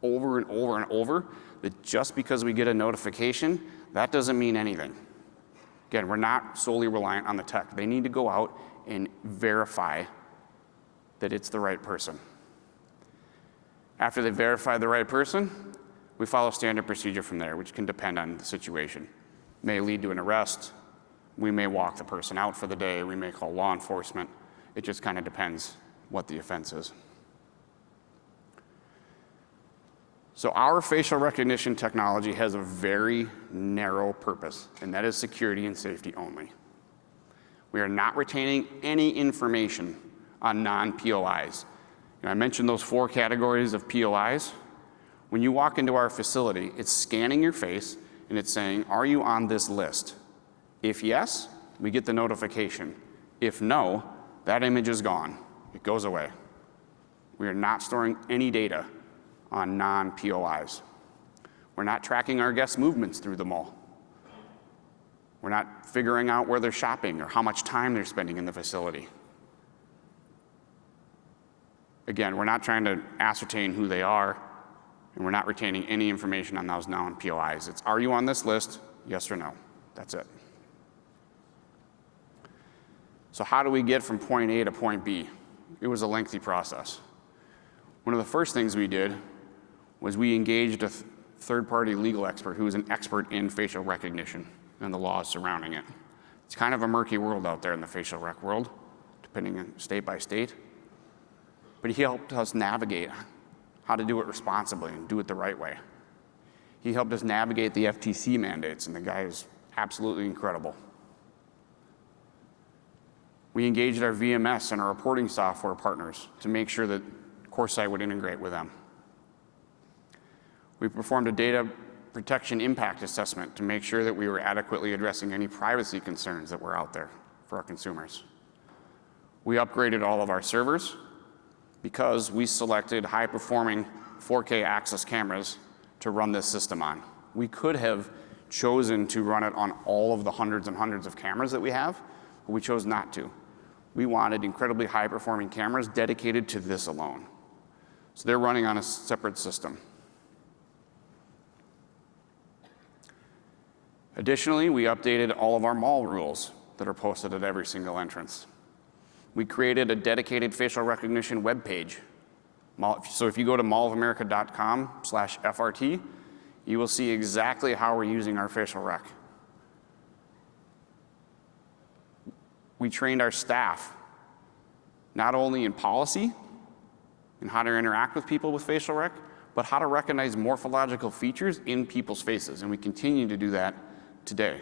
over and over and over that just because we get a notification, that doesn't mean anything. Again, we're not solely reliant on the tech. They need to go out and verify that it's the right person. After they verify the right person, we follow standard procedure from there, which can depend on the situation. It may lead to an arrest. We may walk the person out for the day. We may call law enforcement. It just kind of depends what the offense is. So our facial recognition technology has a very narrow purpose, and that is security and safety only. We are not retaining any information on non-POIs. I mentioned those 4 categories of POIs. When you walk into our facility, it's scanning your face, and it's saying, are you on this list? If yes, we get the notification. If no, that image is gone. It goes away. We are not storing any data on non-POIs. We're not tracking our guests' movements through the mall. We're not figuring out where they're shopping or how much time they're spending in the facility. Again, we're not trying to ascertain who they are, and we're not retaining any information on those non-POIs. It's, are you on this list? Yes or no. That's it. So how do we get from point A to point B? It was a lengthy process. One of the first things we did was we engaged a third-party legal expert who is an expert in facial recognition and the laws surrounding it. It's kind of a murky world out there in the facial rec world, depending on state by state. But he helped us navigate how to do it responsibly and do it the right way. He helped us navigate the FTC mandates, and the guy is absolutely incredible. We engaged our VMS and our reporting software partners to make sure that CoreSight would integrate with them. We performed a data protection impact assessment to make sure that we were adequately addressing any privacy concerns that were out there for our consumers. We upgraded all of our servers because we selected high-performing 4K access cameras to run this system on. We could have chosen to run it on all of the hundreds and hundreds of cameras that we have, but we chose not to. We wanted incredibly high-performing cameras dedicated to this alone. So they're running on a separate system. Additionally, we updated all of our mall rules that are posted at every single entrance. We created a dedicated facial recognition webpage. So if you go to mallofamerica.com/FRT, you will see exactly how we're using our facial rec. We trained our staff not only in policy and how to interact with people with facial rec, but how to recognize morphological features in people's faces, and we continue to do that today.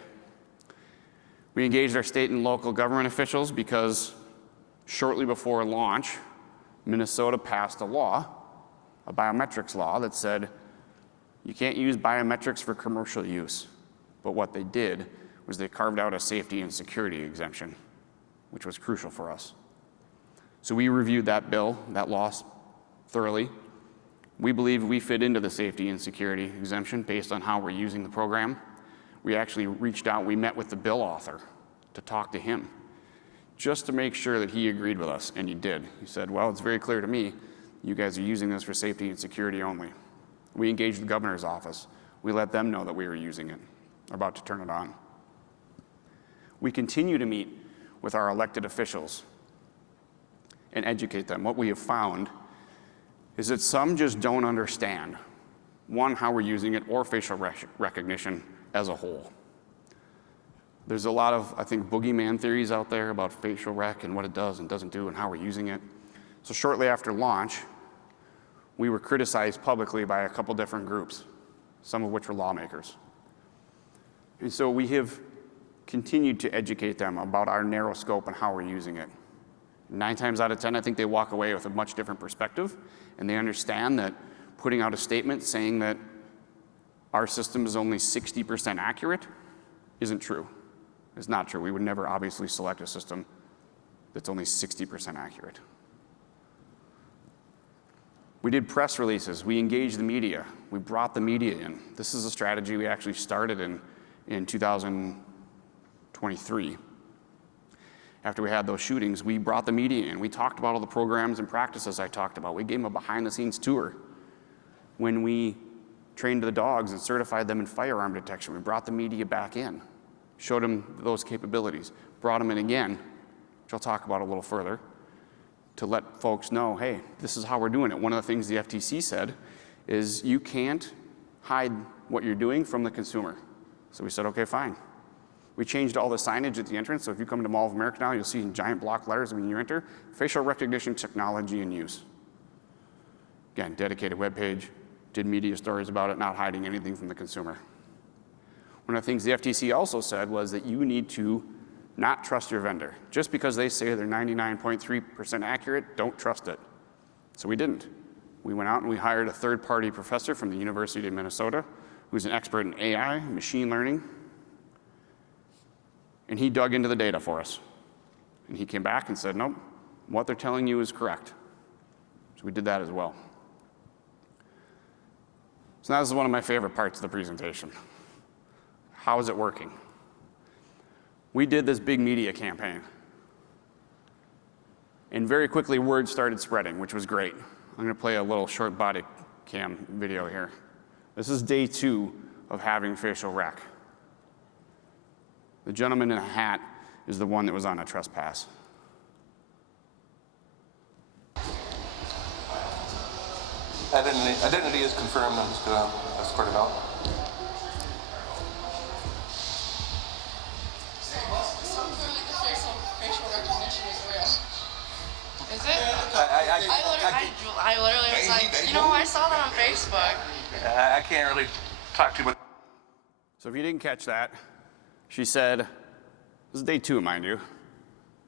We engaged our state and local government officials because shortly before launch, Minnesota passed a law, a biometrics law, that said you can't use biometrics for commercial use. But what they did was they carved out a safety and security exemption, which was crucial for us. So we reviewed that bill, that law, thoroughly. We believe we fit into the safety and security exemption based on how we're using the program. We actually reached out, we met with the bill author to talk to him, just to make sure that he agreed with us, and he did. He said, well, it's very clear to me, you guys are using this for safety and security only. We engaged the governor's office. We let them know that we were using it, about to turn it on. We continue to meet with our elected officials and educate them. What we have found is that some just don't understand, one, how we're using it, or facial recognition as a whole. There's a lot of, I think, boogeyman theories out there about facial rec and what it does and doesn't do and how we're using it. So shortly after launch, we were criticized publicly by a couple different groups, some of which were lawmakers. And so we have continued to educate them about our narrow scope and how we're using it. 9 times out of 10, I think they walk away with a much different perspective, and they understand that putting out a statement saying that our system is only 60% accurate isn't true. It's not true. We would never obviously select a system that's only 60% accurate. We did press releases. We engaged the media. We brought the media in. This is a strategy we actually started in 2023. After we had those shootings, we brought the media in. We talked about all the programs and practices I talked about. We gave them a behind-the-scenes tour. When we trained the dogs and certified them in firearm detection, we brought the media back in, showed them those capabilities, brought them in again, which I'll talk about a little further, to let folks know, hey, this is how we're doing it. One of the things the FTC said is you can't hide what you're doing from the consumer. So we said, okay, fine. We changed all the signage at the entrance, so if you come to Mall of America now, you'll see in giant block letters when you enter, facial recognition technology in use. Again, dedicated webpage, did media stories about it, not hiding anything from the consumer. One of the things the FTC also said was that you need to not trust your vendor. Just because they say they're 99.3% accurate, don't trust it. So we didn't. We went out and we hired a third-party professor from the University of Minnesota who's an expert in AI, machine learning, and he dug into the data for us. And he came back and said, nope, what they're telling you is correct. So we did that as well. So now this is one of my favorite parts of the presentation. How is it working? We did this big media campaign. And very quickly, word started spreading, which was great. I'm going to play a little short body cam video here. This is day 2 of having facial rec. The gentleman in a hat is the one that was on a trespass. At an identity is confirmed. I'm just going to escort it out. Facial recognition is real. Is it? I literally was like, I saw that on Facebook. I can't really talk too much. So if you didn't catch that, she said, this is day 2, mind you.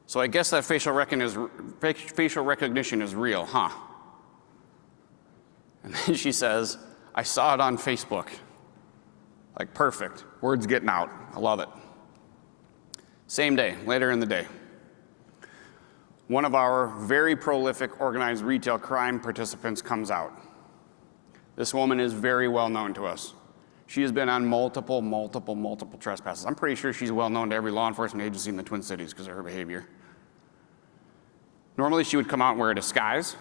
So I guess that facial recognition is real, huh? And then she says, I saw it on Facebook. Like, perfect. Word's getting out. I love it. Same day, later in the day. One of our very prolific organized retail crime participants comes out. This woman is very well known to us. She has been on multiple trespasses. I'm pretty sure she's well known to every law enforcement agency in the Twin Cities because of her behavior. Normally, she would come out and wear a disguise.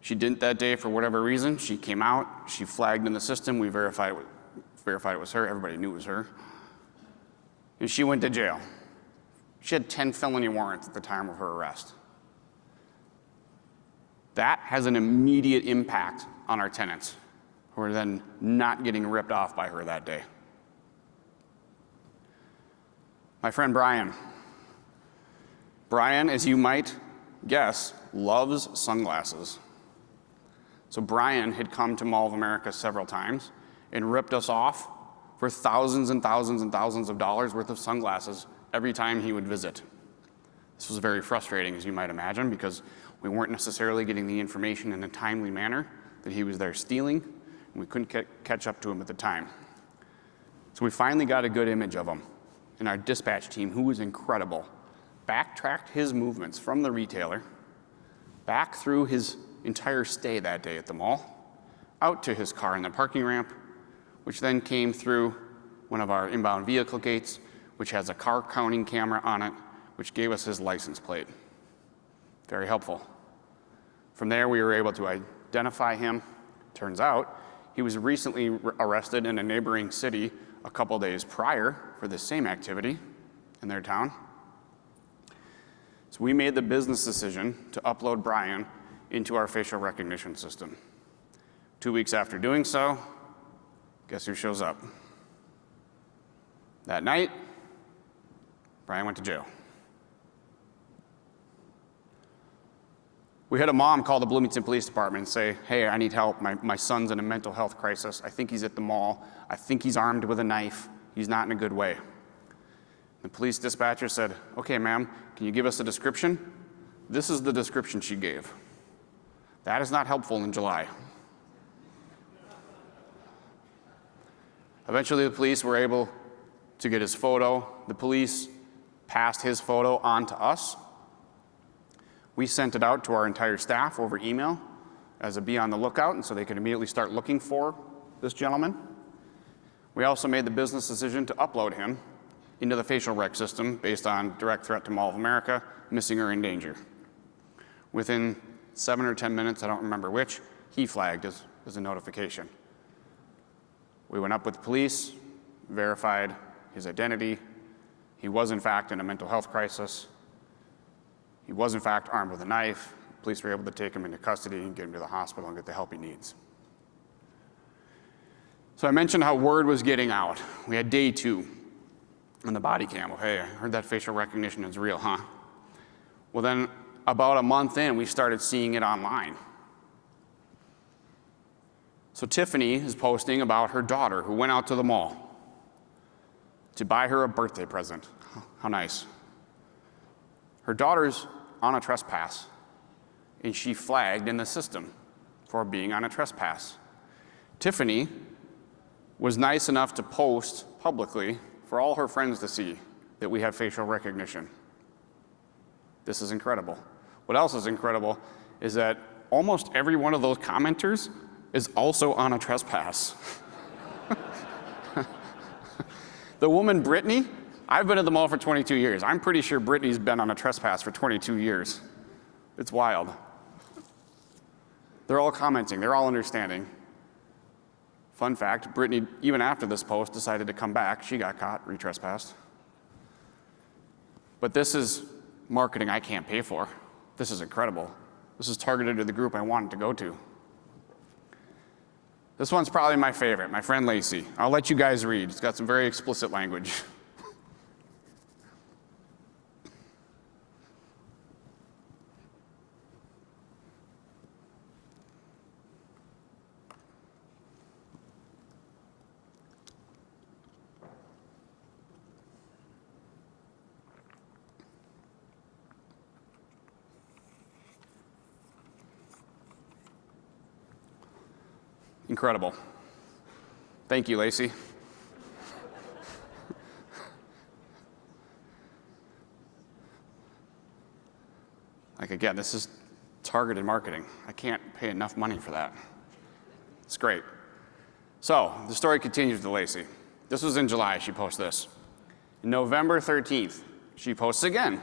She didn't that day for whatever reason. She came out, she flagged in the system, we verified it was her, everybody knew it was her. And she went to jail. She had 10 felony warrants at the time of her arrest. That has an immediate impact on our tenants, who are then not getting ripped off by her that day. My friend Brian. Brian, as you might guess, loves sunglasses. So Brian had come to Mall of America several times and ripped us off for thousands and thousands and thousands of dollars worth of sunglasses every time he would visit. This was very frustrating, as you might imagine, because we weren't necessarily getting the information in a timely manner that he was there stealing, and we couldn't catch up to him at the time. So we finally got a good image of him, and our dispatch team, who was incredible, backtracked his movements from the retailer back through his entire stay that day at the mall, out to his car in the parking ramp, which then came through one of our inbound vehicle gates, which has a car counting camera on it, which gave us his license plate. Very helpful. From there, we were able to identify him. Turns out, he was recently arrested in a neighboring city a couple days prior for the same activity in their town. So we made the business decision to upload Brian into our facial recognition system. 2 weeks after doing so, guess who shows up? That night, Brian went to jail. We had a mom call the Bloomington Police Department and say, hey, I need help. My son's in a mental health crisis. I think he's at the mall. I think he's armed with a knife. He's not in a good way. The police dispatcher said, okay, ma'am, can you give us a description? This is the description she gave. That is not helpful in July. Eventually, the police were able to get his photo. The police passed his photo on to us. We sent it out to our entire staff over email as a be on the lookout, and so they could immediately start looking for this gentleman. We also made the business decision to upload him into the facial rec system based on direct threat to Mall of America, missing or in danger. Within 7 or 10 minutes, I don't remember which, he flagged as a notification. We went up with the police, verified his identity. He was, in fact, in a mental health crisis. He was, in fact, armed with a knife. Police were able to take him into custody and get him to the hospital and get the help he needs. So I mentioned how word was getting out. We had day 2 on the body cam. Well, hey, I heard that facial recognition is real, huh? Well, then about a month in, we started seeing it online. So Tiffany is posting about her daughter who went out to the mall to buy her a birthday present. How nice. Her daughter's on a trespass, and she flagged in the system for being on a trespass. Tiffany was nice enough to post publicly for all her friends to see that we have facial recognition. This is incredible. What else is incredible is that almost every one of those commenters is also on a trespass. The woman, Brittany, I've been at the mall for 22 years. I'm pretty sure Brittany's been on a trespass for 22 years. It's wild. They're all commenting, they're all understanding. Fun fact, Brittany, even after this post, decided to come back. She got caught, re-trespassed. But this is marketing I can't pay for. This is incredible. This is targeted to the group I wanted to go to. This one's probably my favorite, my friend Lacey. I'll let you guys read. It's got some very explicit language. Incredible. Thank you, Lacey. Like, again, this is targeted marketing. I can't pay enough money for that. It's great. So the story continues with Lacey. This was in July, she posts this. November 13th, she posts again.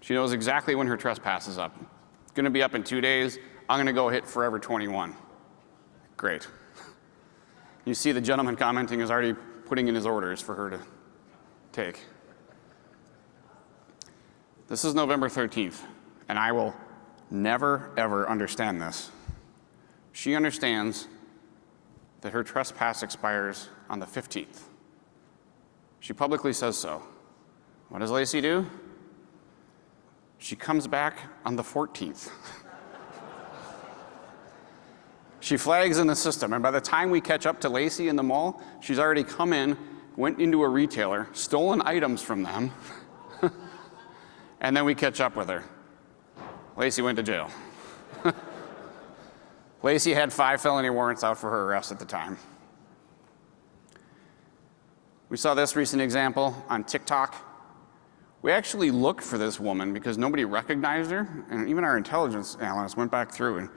She knows exactly when her trespass is up. It's gonna be up in 2 days. I'm gonna go hit Forever 21. Great. You see the gentleman commenting is already putting in his orders for her to take. This is November 13th, and I will never, ever understand this. She understands that her trespass expires on the 15th. She publicly says so. What does Lacey do? She comes back on the 14th. She flags in the system, and by the time we catch up to Lacey in the mall, she's already come in, went into a retailer, stolen items from them, and then we catch up with her. Lacey went to jail. Lacey had 5 felony warrants out for her arrest at the time. We saw this recent example on TikTok. We actually looked for this woman because nobody recognized her, and even our intelligence analysts went back through, and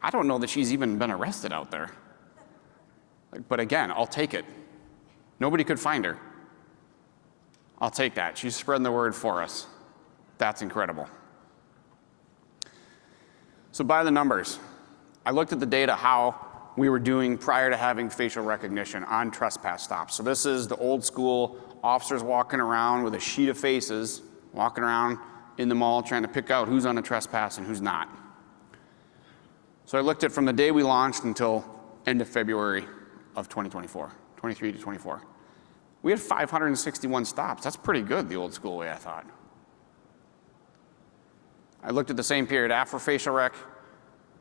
I don't know that she's even been arrested out there. But again, I'll take it. Nobody could find her. I'll take that. She's spreading the word for us. That's incredible. So by the numbers, I looked at the data how we were doing prior to having facial recognition on trespass stops. So this is the old school officers walking around with a sheet of faces, walking around in the mall trying to pick out who's on a trespass and who's not. So I looked at from the day we launched until end of February of 2024, 23 to 24. We had 561 stops. That's pretty good, the old school way, I thought. I looked at the same period after facial rec.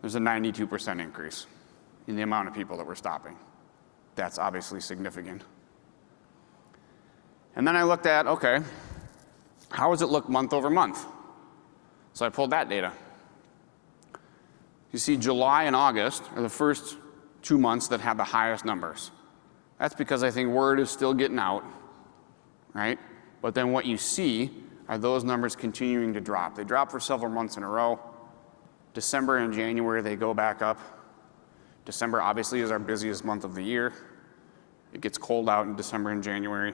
There's a 92% increase in the amount of people that we're stopping. That's obviously significant. And then I looked at, okay, how does it look month over month? So I pulled that data. You see, July and August are the first 2 months that have the highest numbers. That's because I think word is still getting out, right? But then what you see are those numbers continuing to drop. They drop for several months in a row. December and January, they go back up. December obviously is our busiest month of the year. It gets cold out in December and January.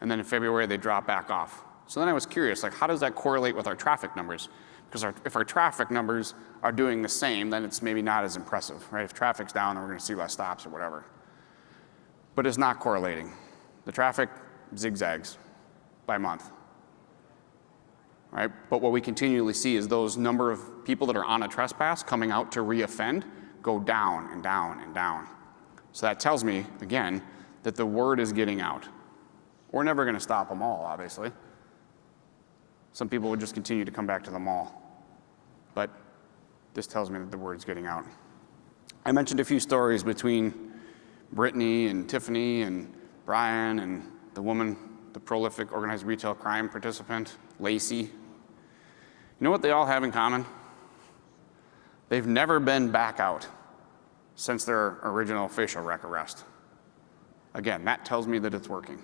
And then in February, they drop back off. So then I was curious, like, how does that correlate with our traffic numbers? Because if our traffic numbers are doing the same, then it's maybe not as impressive, right? If traffic's down, then we're gonna see less stops or whatever. But it's not correlating. The traffic zigzags by month, right? But what we continually see is those number of people that are on a trespass coming out to reoffend go down and down and down. So that tells me, again, that the word is getting out. We're never gonna stop them all, obviously. Some people would just continue to come back to the mall. But this tells me that the word's getting out. I mentioned a few stories between Brittany and Tiffany and Brian and the woman, the prolific organized retail crime participant, Lacey. You know what they all have in common? They've never been back out since their original facial rec arrest. Again, that tells me that it's working.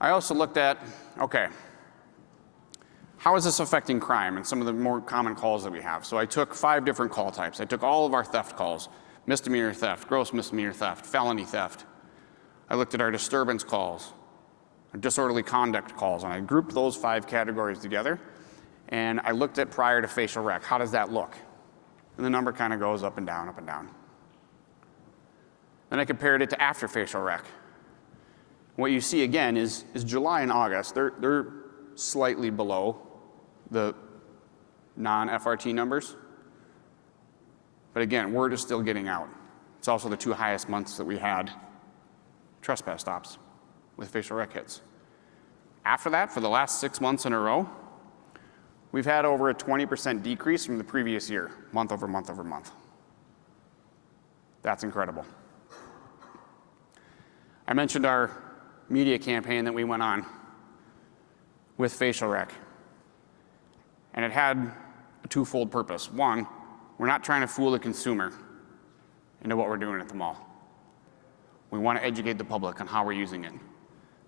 I also looked at, okay, how is this affecting crime and some of the more common calls that we have? So I took 5 different call types. I took all of our theft calls, misdemeanor theft, gross misdemeanor theft, felony theft. I looked at our disturbance calls, our disorderly conduct calls, and I grouped those 5 categories together. And I looked at prior to facial rec. How does that look? And the number kind of goes up and down, up and down. Then I compared it to after facial rec. What you see again is July and August, they're slightly below the non-FRT numbers, But again, word is still getting out. It's also the 2 highest months that we had trespass stops with facial rec hits. After that, for the last 6 months in a row, we've had over a 20% decrease from the previous year, month over month over month. That's incredible. I mentioned our media campaign that we went on with facial rec. And it had a twofold purpose. One, we're not trying to fool the consumer into what we're doing at the mall. We want to educate the public on how we're using it.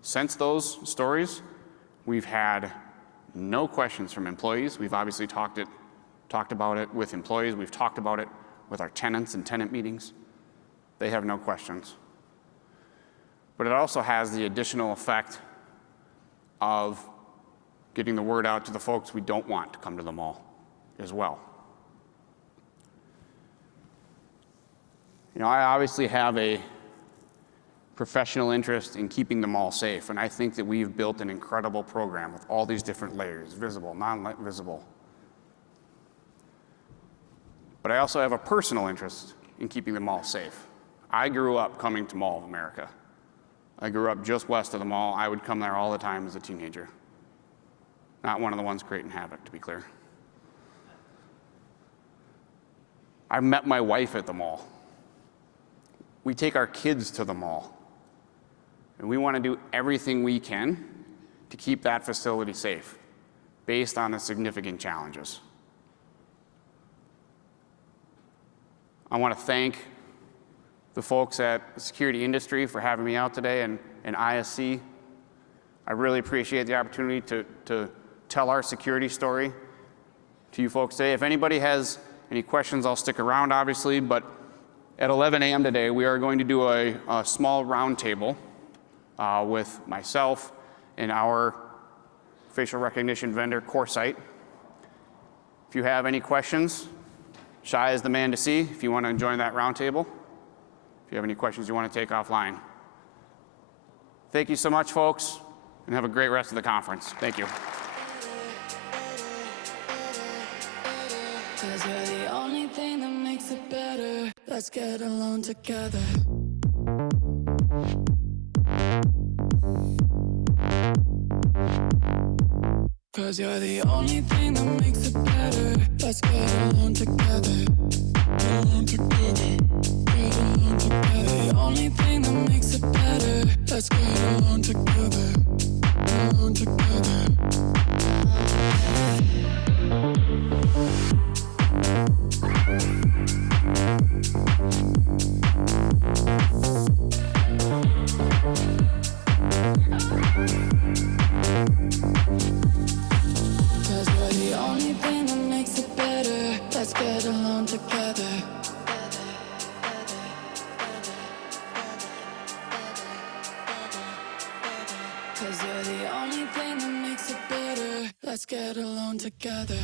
Since those stories, we've had no questions from employees. We've obviously talked about it with employees. We've talked about it with our tenants in tenant meetings. They have no questions. But it also has the additional effect of getting the word out to the folks we don't want to come to the mall as well. You know, I obviously have a professional interest in keeping the mall safe, and I think that we've built an incredible program with all these different layers, visible, non-visible. But I also have a personal interest in keeping the mall safe. I grew up coming to Mall of America. I grew up just west of the mall. I would come there all the time as a teenager. Not one of the ones creating havoc, to be clear. I met my wife at the mall. We take our kids to the mall. And we want to do everything we can to keep that facility safe based on the significant challenges. I want to thank the folks at the security industry for having me out today and ISC. I really appreciate the opportunity to tell our security story to you folks today. If anybody has any questions, I'll stick around, obviously, but at 11 a.m. today, we are going to do a small roundtable with myself and our facial recognition vendor, CoreSight. If you have any questions, Shai is the man to see if you want to join that roundtable. If you have any questions you want to take offline. Thank you so much, folks, and have a great rest of the conference. Thank you. 'Cause you're the only thing that makes it better. Let's get along together. 'Cause you're the only thing that makes it better. Let's get along together. Get along together. Get along together. The only thing that makes it better. Let's get along together. Get along together. Cause we're the only thing that makes it better. Let's get along together. Cause you're the only thing that makes it better. Let's get along together.